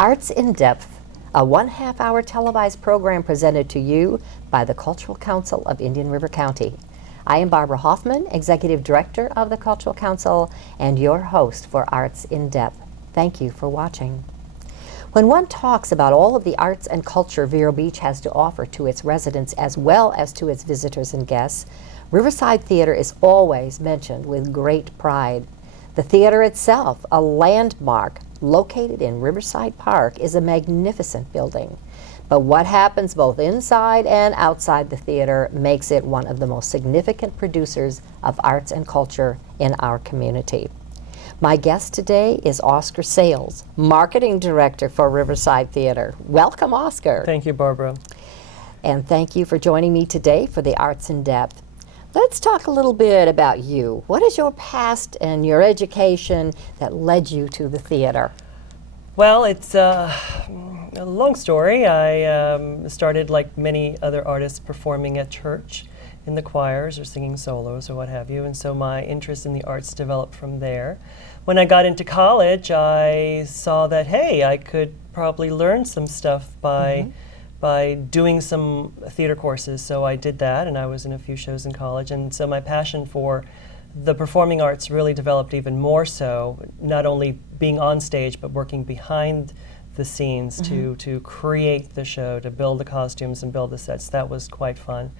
Arts in Depth, a 1/2 hour televised program presented to you by the Cultural Council of Indian River County. I am Barbara Hoffman, Executive Director of the Cultural Council and your host for Arts in Depth. Thank you for watching. When one talks about all of the arts and culture Vero Beach has to offer to its residents as well as to its visitors and guests, Riverside Theatre is always mentioned with great pride. The theater itself, a landmark located in Riverside Park, is a magnificent building. But what happens both inside and outside the theater makes it one of the most significant producers of arts and culture in our community. My guest today is Oscar Sales, Marketing Director for Riverside Theatre. Welcome, Oscar. Thank you, Barbara. And thank you for joining me today for the Arts in Depth. Let's talk a little bit about you. What is your past and your education that led you to the theater? Well, it's a long story. I started, like many other artists, performing at church in the choirs or singing solos or what have you, and so my interest in the arts developed from there. When I got into college, I saw that, hey, I could probably learn some stuff by doing some theater courses, so I did that, and I was in a few shows in college, and so my passion for the performing arts really developed even more so, not only being on stage, but working behind the scenes to create the show, to build the costumes and build the sets. That was quite fun.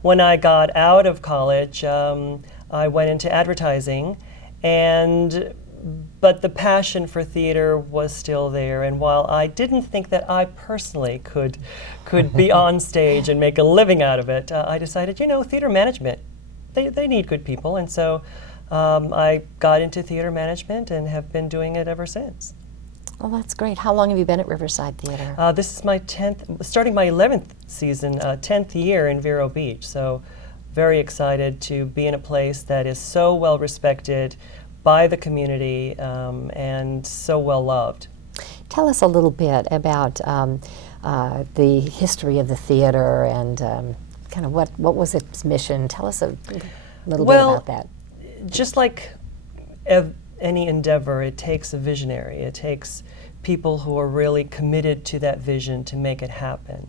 When I got out of college, I went into advertising, but the passion for theater was still there, and while I didn't think that I personally could be on stage and make a living out of it, I decided, theater management, they need good people, and so I got into theater management and have been doing it ever since. Well, that's great. How long have you been at Riverside Theatre? This is my 10th, starting my 11th season, 10th year in Vero Beach, so very excited to be in a place that is so well respected by the community and so well loved. Tell us a little bit about the history of the theater and kind of what was its mission. Tell us a little bit about that. Just like any endeavor, it takes a visionary. It takes people who are really committed to that vision to make it happen.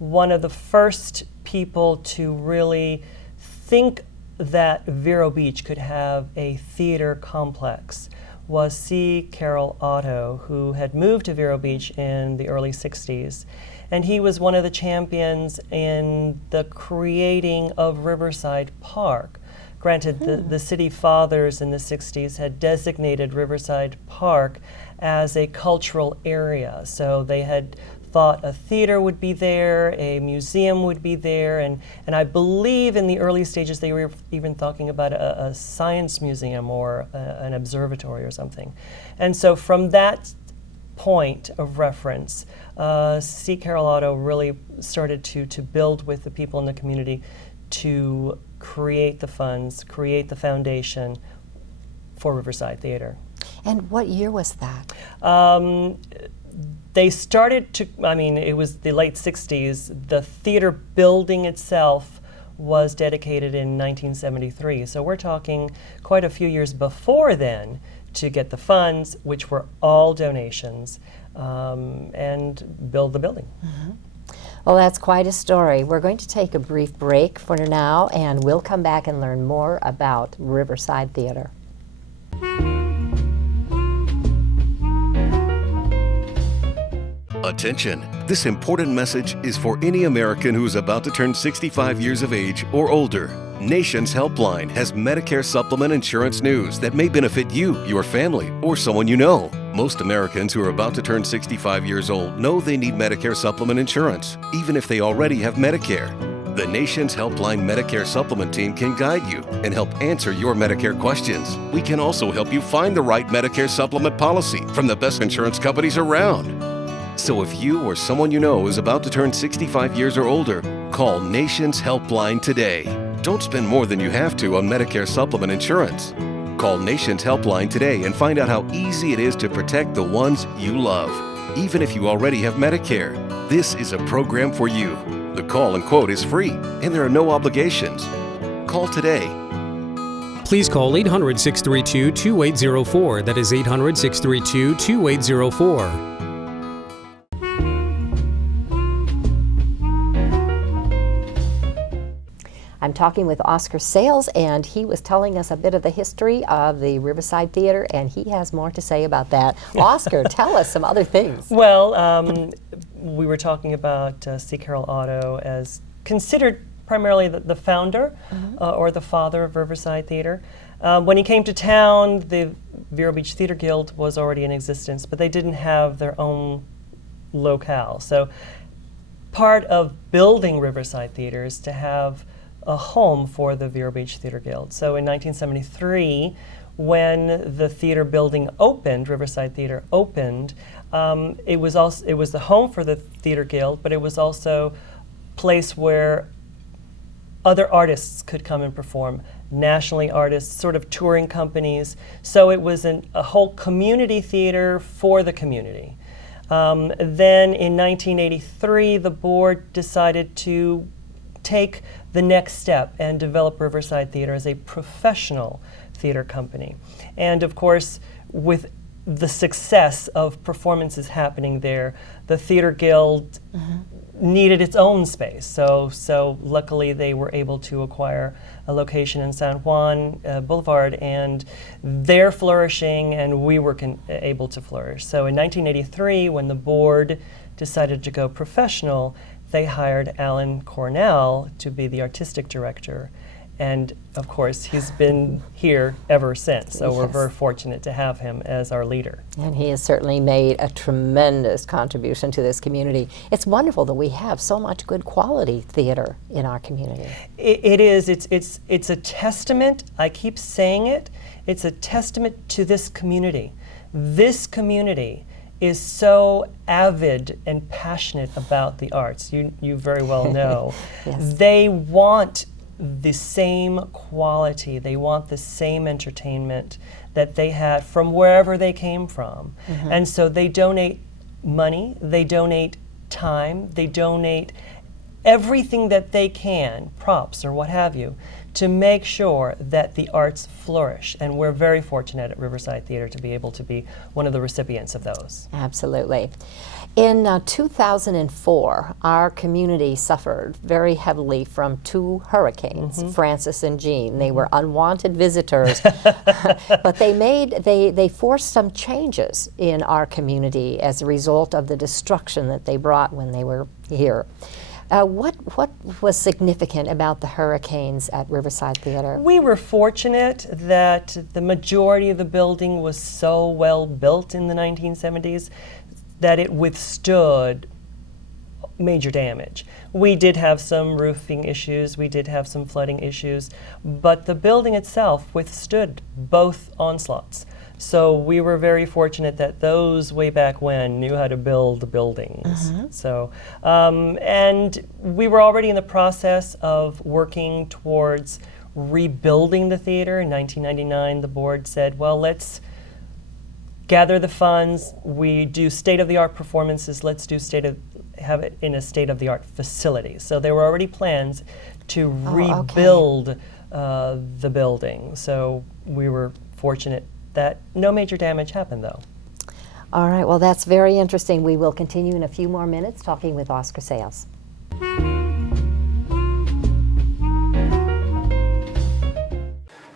One of the first people to really think that Vero Beach could have a theater complex was C. Carroll Otto, who had moved to Vero Beach in the early 60s. And he was one of the champions in the creating of Riverside Park. Granted, the city fathers in the 60s had designated Riverside Park as a cultural area. So they had thought a theater would be there, a museum would be there, and I believe in the early stages they were even talking about a science museum or an observatory or something. And so from that point of reference, C. Carroll Otto really started to build with the people in the community to create the funds, create the foundation for Riverside Theatre. And what year was that? They started to, it was the late 60s. The theater building itself was dedicated in 1973. So we're talking quite a few years before then to get the funds, which were all donations, and build the building. Well, that's quite a story. We're going to take a brief break for now, and we'll come back and learn more about Riverside Theatre. Attention! This important message is for any American who is about to turn 65 years of age or older. Nation's Helpline has Medicare supplement insurance news that may benefit you, your family, or someone you know. Most Americans who are about to turn 65 years old know they need Medicare supplement insurance, even if they already have Medicare. The Nation's Helpline Medicare Supplement Team can guide you and help answer your Medicare questions. We can also help you find the right Medicare supplement policy from the best insurance companies around. So if you or someone you know is about to turn 65 years or older, call Nation's Helpline today. Don't spend more than you have to on Medicare supplement insurance. Call Nation's Helpline today and find out how easy it is to protect the ones you love. Even if you already have Medicare, this is a program for you. The call and quote is free, and there are no obligations. Call today. Please call 800-632-2804. That is 800-632-2804. I'm talking with Oscar Sales, and he was telling us a bit of the history of the Riverside Theatre, and he has more to say about that. Oscar, tell us some other things. Well, we were talking about C. Carroll Otto as considered primarily the founder or the father of Riverside Theatre. When he came to town, the Vero Beach Theatre Guild was already in existence, but they didn't have their own locale. So part of building Riverside Theatre is to have a home for the Vero Beach Theatre Guild. So in 1973, when the theater building opened, Riverside Theatre opened, it was the home for the Theatre Guild, but it was also a place where other artists could come and perform, nationally artists, sort of touring companies. So it was a whole community theater for the community. Then in 1983, the board decided to take the next step and develop Riverside Theatre as a professional theater company. And of course, with the success of performances happening there, the Theatre Guild needed its own space. So luckily they were able to acquire a location in San Juan Boulevard, and they're flourishing, and we were able to flourish. So in 1983, when the board decided to go professional, they hired Alan Cornell to be the artistic director. And of course, he's been here ever since. So we're very fortunate to have him as our leader. And he has certainly made a tremendous contribution to this community. It's wonderful that we have so much good quality theater in our community. It is. It's a testament. I keep saying it. It's a testament to this community. This community is so avid and passionate about the arts. You very well know. Yes. They want the same quality, they want the same entertainment that they had from wherever they came from. And so they donate money, they donate time, they donate everything that they can, props or what have you, to make sure that the arts flourish. And we're very fortunate at Riverside Theatre to be able to be one of the recipients of those. Absolutely. In 2004, our community suffered very heavily from two hurricanes, Francis and Jean. They were unwanted visitors, but they forced some changes in our community as a result of the destruction that they brought when they were here. What was significant about the hurricanes at Riverside Theatre? We were fortunate that the majority of the building was so well built in the 1970s that it withstood major damage. We did have some roofing issues, we did have some flooding issues, but the building itself withstood both onslaughts. So we were very fortunate that those way back when knew how to build buildings. So, and we were already in the process of working towards rebuilding the theater. In 1999, the board said, well, let's gather the funds, we do state-of-the-art performances, let's have it in a state-of-the-art facility. So there were already plans to rebuild the building. So we were fortunate that no major damage happened, though. All right, well, that's very interesting. We will continue in a few more minutes talking with Oscar Sales.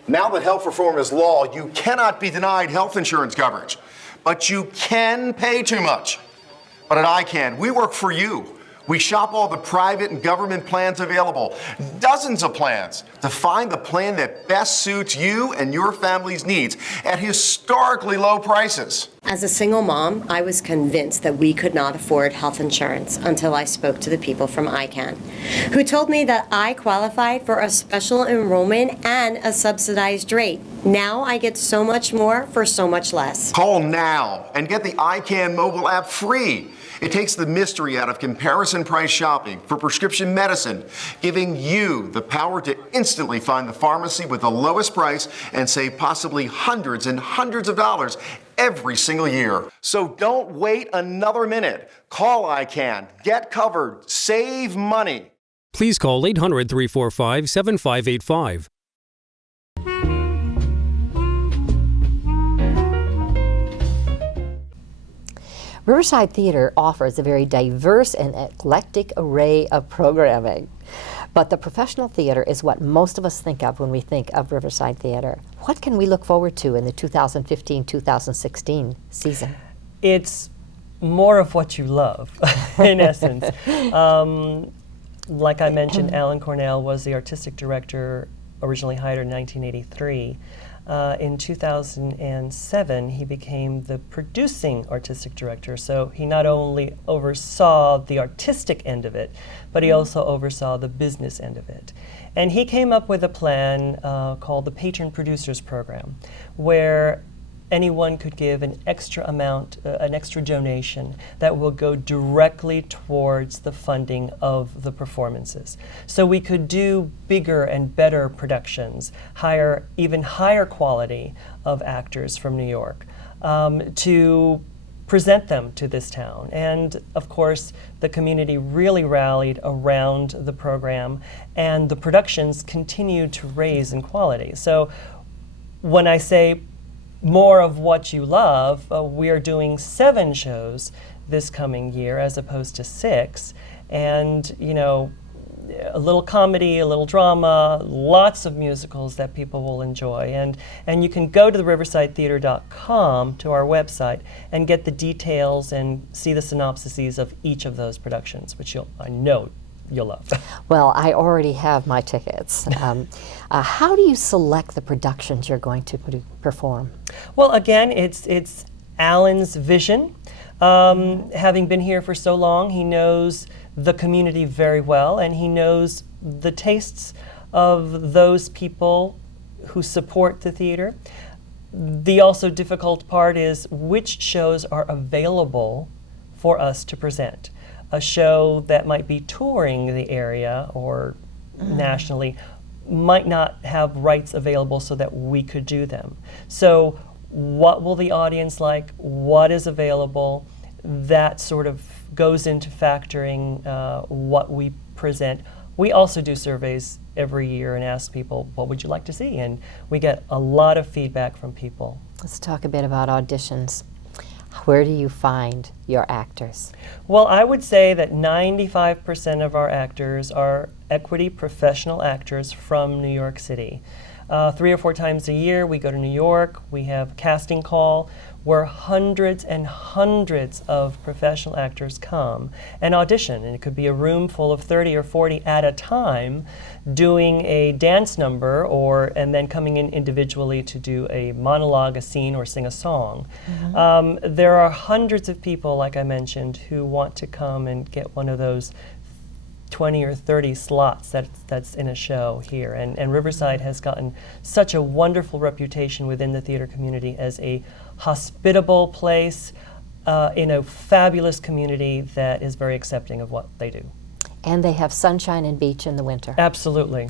Now that health reform is law, you cannot be denied health insurance coverage, but you can pay too much. But at ICANN, we work for you. We shop all the private and government plans available, dozens of plans, to find the plan that best suits you and your family's needs at historically low prices. As a single mom, I was convinced that we could not afford health insurance until I spoke to the people from ICANN, who told me that I qualified for a special enrollment and a subsidized rate. Now I get so much more for so much less. Call now and get the ICANN mobile app free. It takes the mystery out of comparison price shopping for prescription medicine, giving you the power to instantly find the pharmacy with the lowest price and save possibly hundreds and hundreds of dollars every single year. So don't wait another minute. Call ICANN, get covered, save money. Please call 800-345-7585. Riverside Theatre offers a very diverse and eclectic array of programming. But the professional theater is what most of us think of when we think of Riverside Theatre. What can we look forward to in the 2015-2016 season? It's more of what you love, in essence. Like I mentioned, Alan Cornell was the artistic director, originally hired in 1983. In 2007, he became the producing artistic director. So he not only oversaw the artistic end of it, but he also oversaw the business end of it. And he came up with a plan called the Patron Producers Program, where anyone could give an extra amount, an extra donation that will go directly towards the funding of the performances. So we could do bigger and better productions, hire even higher quality of actors from New York to present them to this town. And of course, the community really rallied around the program, and the productions continued to raise in quality. So when I say more of what you love, we are doing 7 shows this coming year as opposed to 6. And, you know, a little comedy, a little drama, lots of musicals that people will enjoy. And you can go to the riversidetheatre.com, to our website, and get the details and see the synopsises of each of those productions, which I know you'll love. Well, I already have my tickets. How do you select the productions you're going to perform? Well, again, it's Alan's vision. Having been here for so long, he knows the community very well, and he knows the tastes of those people who support the theater. The also difficult part is which shows are available for us to present. A show that might be touring the area or nationally might not have rights available so that we could do them. So what will the audience like? What is available? That sort of goes into factoring what we present. We also do surveys every year and ask people, what would you like to see? And we get a lot of feedback from people. Let's talk a bit about auditions. Where do you find your actors? Well, I would say that 95% of our actors are equity professional actors from New York City. 3 or 4 times a year we go to New York, we have casting call where hundreds and hundreds of professional actors come and audition. And it could be a room full of 30 or 40 at a time doing a dance number and then coming in individually to do a monologue, a scene, or sing a song. There are hundreds of people, like I mentioned, who want to come and get one of those 20 or 30 slots that's in a show here. And Riverside has gotten such a wonderful reputation within the theater community as a hospitable place in a fabulous community that is very accepting of what they do. And they have sunshine and beach in the winter. Absolutely.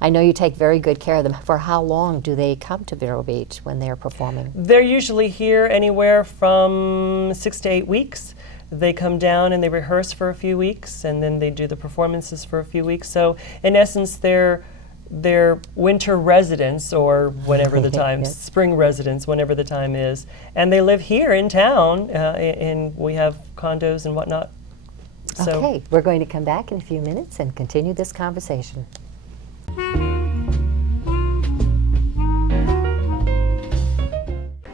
I know you take very good care of them. For how long do they come to Vero Beach when they are performing? They're usually here anywhere from 6 to 8 weeks. They come down and they rehearse for a few weeks, and then they do the performances for a few weeks. So in essence, they're winter residents, or whenever the time, Yes. spring residents, whenever the time is. And they live here in town, and we have condos and whatnot. So Okay, we're going to come back in a few minutes and continue this conversation.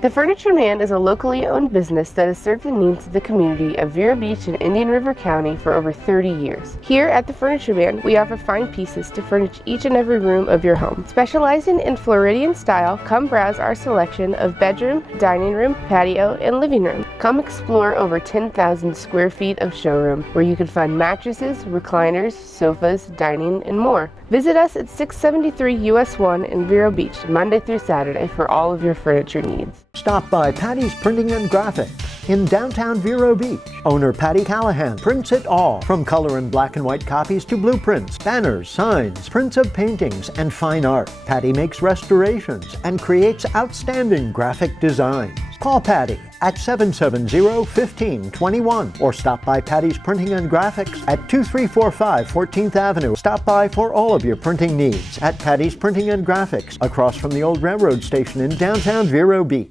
The Furniture Man is a locally owned business that has served the needs of the community of Vero Beach and Indian River County for over 30 years. Here at the Furniture Man, we offer fine pieces to furnish each and every room of your home. Specializing in Floridian style, come browse our selection of bedroom, dining room, patio, and living room. Come explore over 10,000 square feet of showroom where you can find mattresses, recliners, sofas, dining, and more. Visit us at 673 US 1 in Vero Beach, Monday through Saturday for all of your furniture needs. Stop by Patty's Printing and Graphics in downtown Vero Beach. Owner Patty Callahan prints it all, from color and black and white copies to blueprints, banners, signs, prints of paintings, and fine art. Patty makes restorations and creates outstanding graphic designs. Call Patty at 770-1521 or stop by Patty's Printing and Graphics at 2345 14th Avenue. Stop by for all of your printing needs at Patty's Printing and Graphics, across from the old railroad station in downtown Vero Beach.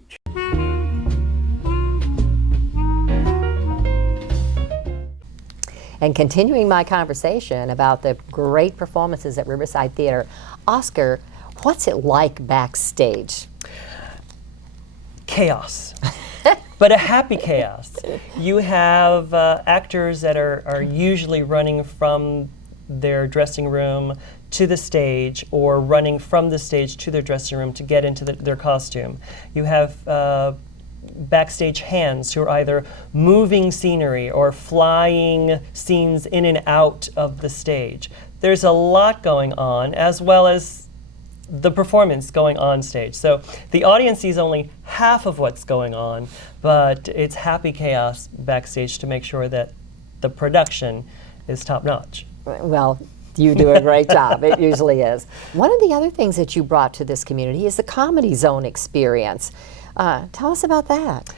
And continuing my conversation about the great performances at Riverside Theatre, Oscar, what's it like backstage? Chaos. But a happy chaos. You have actors that are usually running from their dressing room to the stage, or running from the stage to their dressing room to get into their costume. You have backstage hands who are either moving scenery or flying scenes in and out of the stage. There's a lot going on, as well as the performance going on stage. So the audience sees only half of what's going on, but it's happy chaos backstage to make sure that the production is top notch. Well, you do a great job. It usually is. One of the other things that you brought to this community is the Comedy Zone experience. Tell us about that.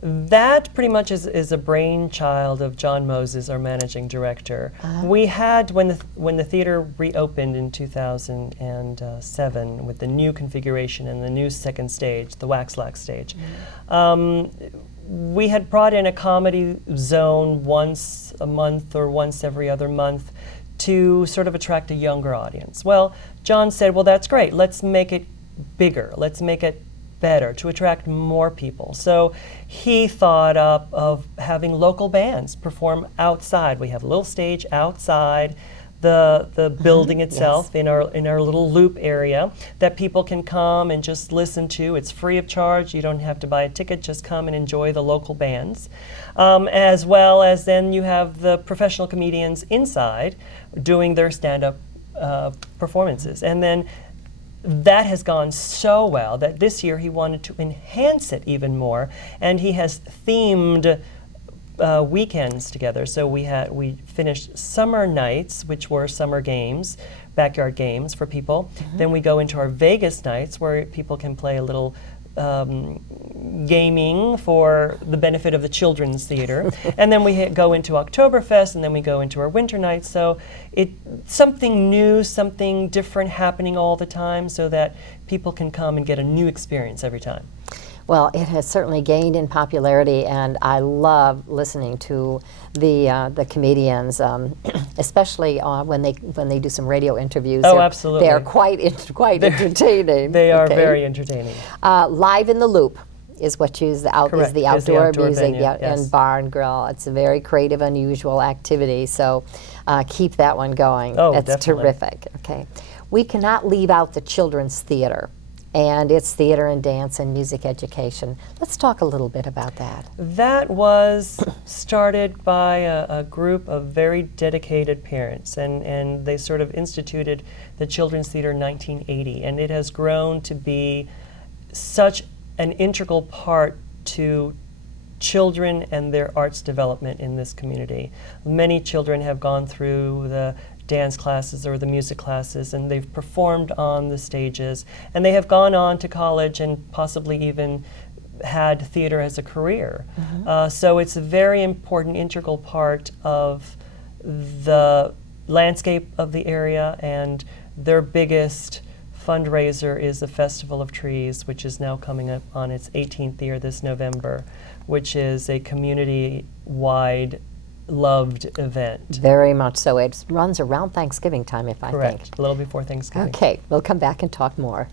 That pretty much is a brainchild of John Moses, our managing director. We had, when the theater reopened in 2007 with the new configuration and the new second stage, the Wax-Lax stage, we had brought in a comedy zone once a month or once every other month to sort of attract a younger audience. Well, John said, well, that's great. Let's make it bigger. Let's make it better to attract more people. So he thought up of having local bands perform outside. We have a little stage outside the building itself, yes, in our little loop area that people can come and just listen to. It's free of charge. You don't have to buy a ticket. Just come and enjoy the local bands. As well as then you have the professional comedians inside doing their stand-up performances. And then that has gone so well that this year he wanted to enhance it even more, and he has themed weekends together. So we finished summer nights, which were summer games, backyard games for people. Then we go into our Vegas nights where people can play a little gaming for the benefit of the children's theater. And then we go into Oktoberfest, and then we go into our winter nights. So something new, something different happening all the time so that people can come and get a new experience every time. Well, it has certainly gained in popularity, and I love listening to the comedians, especially when they do some radio interviews. Oh, absolutely. They are quite entertaining. They are very entertaining. Live in the Loop is what is the outdoor music venue, yes, and bar and grill. It's a very creative, unusual activity. So keep that one going. Oh, that's definitely terrific. Okay, we cannot leave out the children's theater and its theater and dance and music education. Let's talk a little bit about that. That was started by a group of very dedicated parents, and they sort of instituted the Children's Theater in 1980, and it has grown to be such an integral part to children and their arts development in this community. Many children have gone through the dance classes or the music classes, and they've performed on the stages, and they have gone on to college and possibly even had theater as a career. So it's a very important, integral part of the landscape of the area, and their biggest fundraiser is the Festival of Trees, which is now coming up on its 18th year this November, which is a community-wide loved event. Very much so. It runs around Thanksgiving time, if I think. Correct, a little before Thanksgiving. Okay, we'll come back and talk more.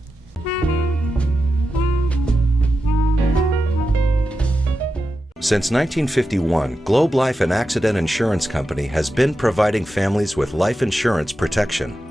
Since 1951, Globe Life and Accident Insurance Company has been providing families with life insurance protection.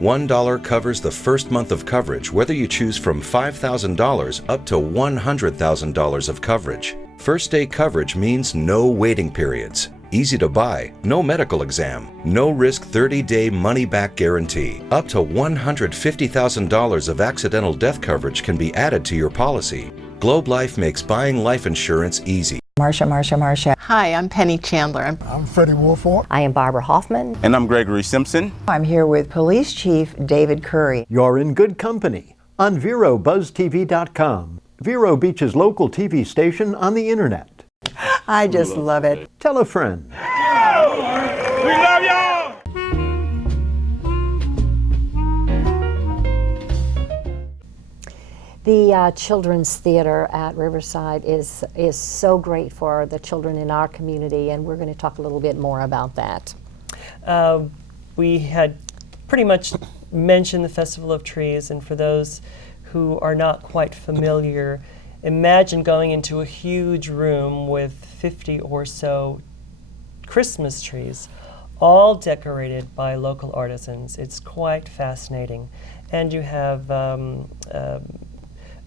$1 covers the first month of coverage, whether you choose from $5,000 up to $100,000 of coverage. First day coverage means no waiting periods. Easy to buy, no medical exam, no risk 30-day money-back guarantee. Up to $150,000 of accidental death coverage can be added to your policy. Globe Life makes buying life insurance easy. Marsha. Hi, I'm Penny Chandler. I'm Freddie Wolford. I am Barbara Hoffman. And I'm Gregory Simpson. I'm here with Police Chief David Curry. You're in good company on VeroBuzzTV.com, Vero Beach's local TV station on the internet. I just love it. Tell a friend. We love y'all! The Children's Theater at Riverside is so great for the children in our community, and we're going to talk a little bit more about that. We had pretty much mentioned the Festival of Trees, and for those who are not quite familiar, imagine going into a huge room with 50 or so Christmas trees, all decorated by local artisans. It's quite fascinating. And you have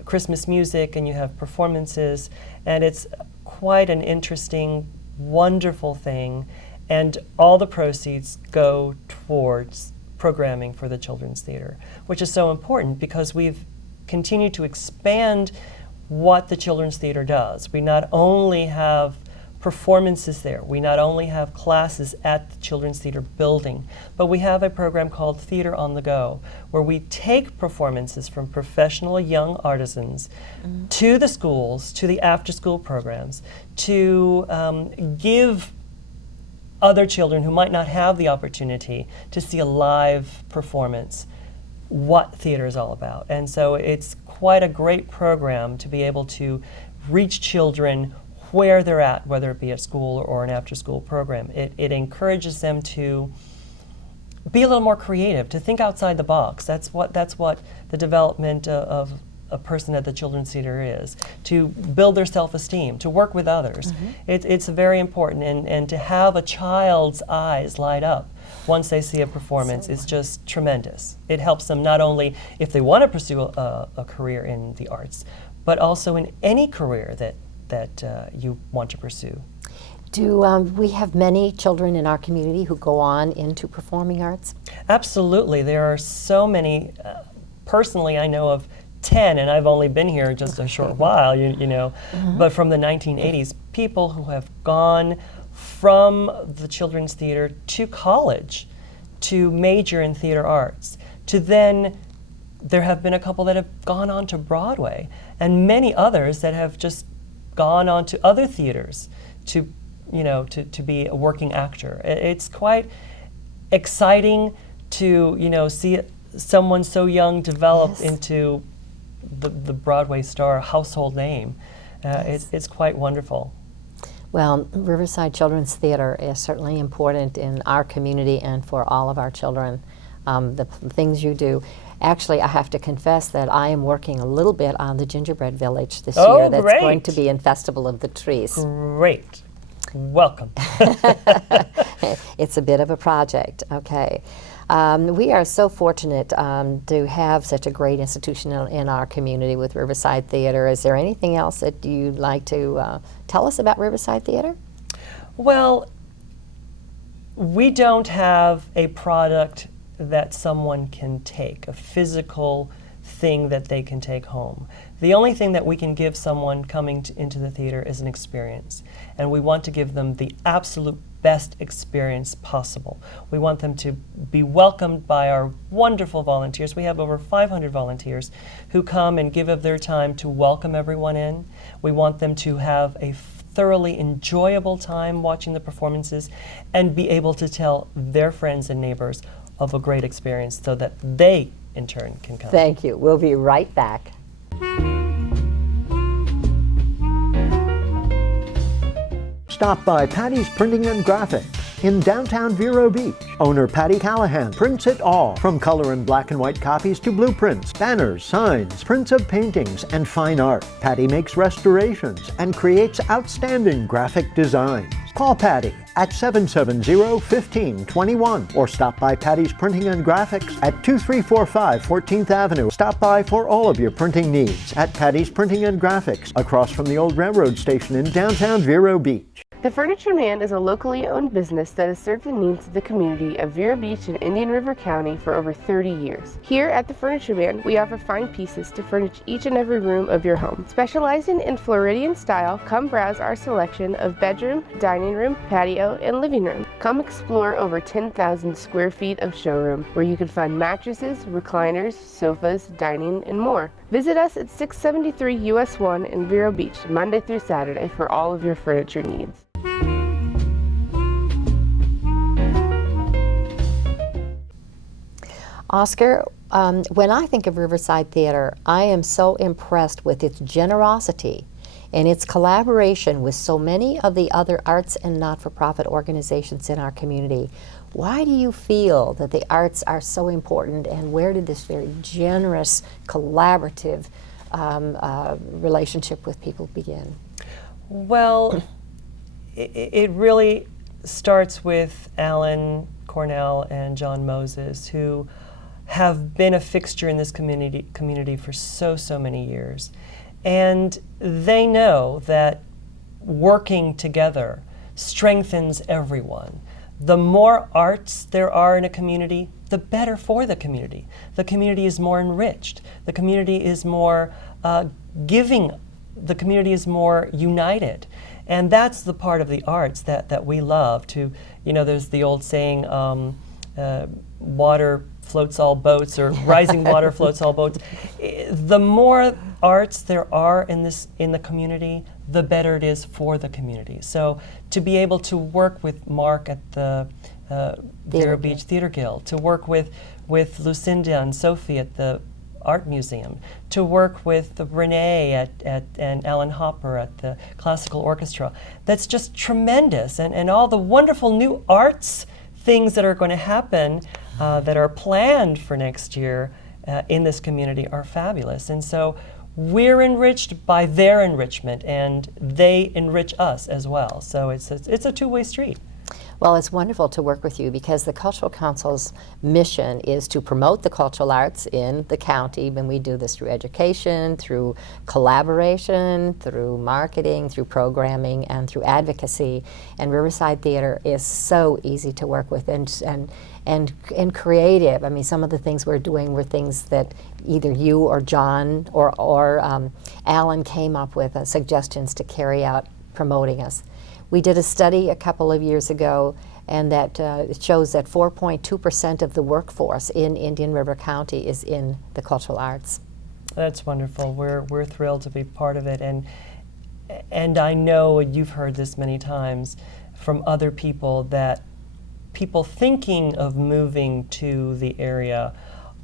Christmas music, and you have performances, and it's quite an interesting, wonderful thing. And all the proceeds go towards programming for the Children's Theater, which is so important because we've continued to expand what the Children's Theater does. We not only have performances there, we not only have classes at the Children's Theater building, but we have a program called Theater on the Go, where we take performances from professional young artisans to the schools, to the after-school programs, to give other children who might not have the opportunity to see a live performance what theater is all about. And so it's quite a great program to be able to reach children where they're at, whether it be at school or an after-school program. It encourages them to be a little more creative, to think outside the box. That's what the development of a person at the Children's Theater is, to build their self-esteem, to work with others. It's very important, and to have a child's eyes light up once they see a performance is just tremendous. It helps them not only if they want to pursue a career in the arts, but also in any career that you want to pursue. Do we have many children in our community who go on into performing arts? Absolutely. There are so many. Personally, I know of 10, and I've only been here just a short while, you know, but from the 1980s, people who have gone from the Children's Theater to college to major in theater arts, to then there have been a couple that have gone on to Broadway, and many others that have just gone on to other theaters to be a working actor. It's quite exciting to see someone so young develop into the Broadway star, household name. It's quite wonderful. Well, Riverside Children's Theater is certainly important in our community and for all of our children. The things you do. Actually, I have to confess that I am working a little bit on the Gingerbread Village this year. That's great. Going to be in Festival of the Trees. Great. Welcome. It's a bit of a project, okay. We are so fortunate to have such a great institution in our community with Riverside Theatre. Is there anything else that you'd like to tell us about Riverside Theatre? Well, we don't have a product that someone can take, a physical thing that they can take home. The only thing that we can give someone coming into the theater is an experience, and we want to give them the absolute best experience possible. We want them to be welcomed by our wonderful volunteers. We have over 500 volunteers who come and give of their time to welcome everyone in. We want them to have a thoroughly enjoyable time watching the performances and be able to tell their friends and neighbors of a great experience so that they, in turn, can come. Thank you. We'll be right back. Stop by Patty's Printing and Graphics in downtown Vero Beach. Owner Patty Callahan prints it all, from color and black and white copies to blueprints, banners, signs, prints of paintings, and fine art. Patty makes restorations and creates outstanding graphic designs. Call Patty at 770-1521 or stop by Patty's Printing and Graphics at 2345 14th Avenue. Stop by for all of your printing needs at Patty's Printing and Graphics across from the old railroad station in downtown Vero Beach. The Furniture Man is a locally owned business that has served the needs of the community of Vero Beach and Indian River County for over 30 years. Here at the Furniture Man, we offer fine pieces to furnish each and every room of your home. Specializing in Floridian style, come browse our selection of bedroom, dining room, patio, and living room. Come explore over 10,000 square feet of showroom where you can find mattresses, recliners, sofas, dining, and more. Visit us at 673 US 1 in Vero Beach, Monday through Saturday for all of your furniture needs. Oscar, when I think of Riverside Theatre, I am so impressed with its generosity and its collaboration with so many of the other arts and not-for-profit organizations in our community. Why do you feel that the arts are so important, and where did this very generous, collaborative relationship with people begin? Well, it really starts with Alan Cornell and John Moses, who have been a fixture in this community for so many years. And they know that working together strengthens everyone. The more arts there are in a community, the better for the community. The community is more enriched. The community is more giving. The community is more united. And that's the part of the arts that we love. There's the old saying, water floats all boats, or rising water floats all boats. The more arts there are in the community, the better it is for the community. So to be able to work with Mark at the Vero Beach Theater Guild, to work with Lucinda and Sophie at the Art Museum, to work with Renee and Alan Hopper at the Classical Orchestra, that's just tremendous. And all the wonderful new arts things that are going to happen that are planned for next year in this community are fabulous. And so we're enriched by their enrichment, and they enrich us as well. So it's a two-way street. Well, it's wonderful to work with you, because the Cultural Council's mission is to promote the cultural arts in the county, and we do this through education, through collaboration, through marketing, through programming, and through advocacy. And Riverside Theatre is so easy to work with and creative. I mean, some of the things we're doing were things that either you or John or Alan came up with, suggestions to carry out promoting us. We did a study a couple of years ago, and that it shows that 4.2% of the workforce in Indian River County is in the cultural arts. That's wonderful. We're thrilled to be part of it, and I know you've heard this many times from other people, that people thinking of moving to the area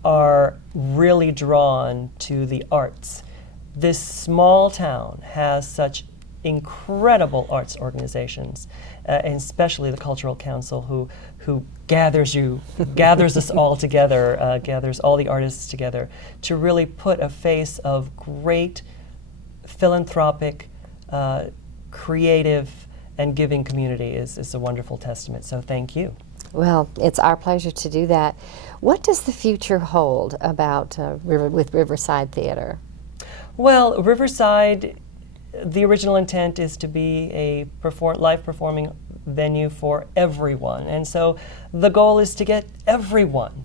are really drawn to the arts. This small town has such incredible arts organizations, and especially the Cultural Council, who gathers us all together, gathers all the artists together to really put a face of great philanthropic, creative, and giving community is a wonderful testament. So thank you. Well, it's our pleasure to do that. What does the future hold about with Riverside Theatre? Well, Riverside, the original intent is to be a live performing venue for everyone. And so the goal is to get everyone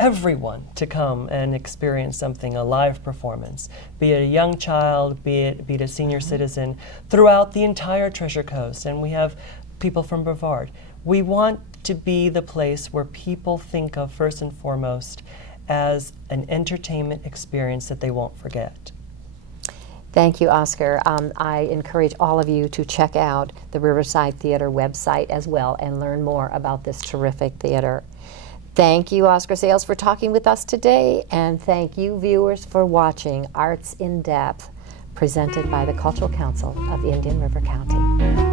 to come and experience something, a live performance, be it a young child, be it a senior citizen, throughout the entire Treasure Coast. And we have people from Brevard. We want to be the place where people think of first and foremost as an entertainment experience that they won't forget. Thank you, Oscar. I encourage all of you to check out the Riverside Theatre website as well and learn more about this terrific theater. Thank you, Oscar Sales, for talking with us today, and thank you, viewers, for watching Arts in Depth, presented by the Cultural Council of Indian River County.